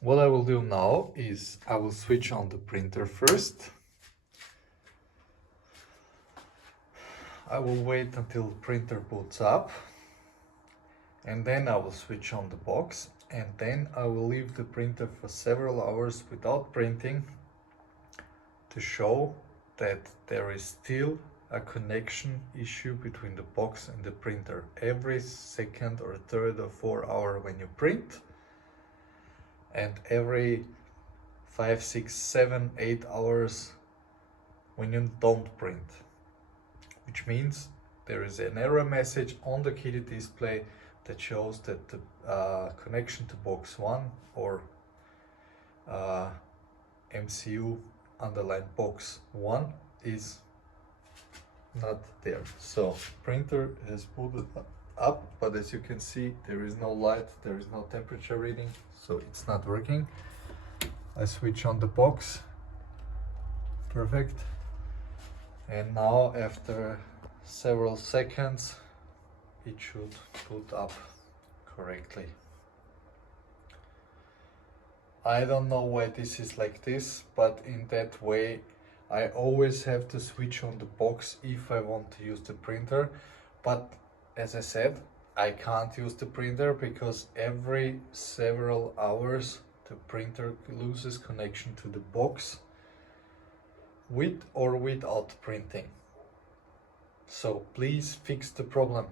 What I will do now is I will switch on the printer first. I will wait until the printer boots up, and then I will switch on the box, and then I will leave the printer for several hours without printing to show that there is still a connection issue between the box and the printer. Every second or third or 4 hour when you print, and every 5, 6, 7, 8 hours when you don't print, which means there is an error message on the Qidi display that shows that the connection to box 1 or MCU underline box 1 is not there. So printer is booted up, but as you can see, there is no light, there is no temperature reading, so it's not working. I switch on the box. Perfect. And now after several seconds it should boot up correctly. I don't know why this is like this, but in that way I always have to switch on the box if I want to use the printer. But as I said, I can't use the printer because every several hours the printer loses connection to the box with or without printing. So please fix the problem.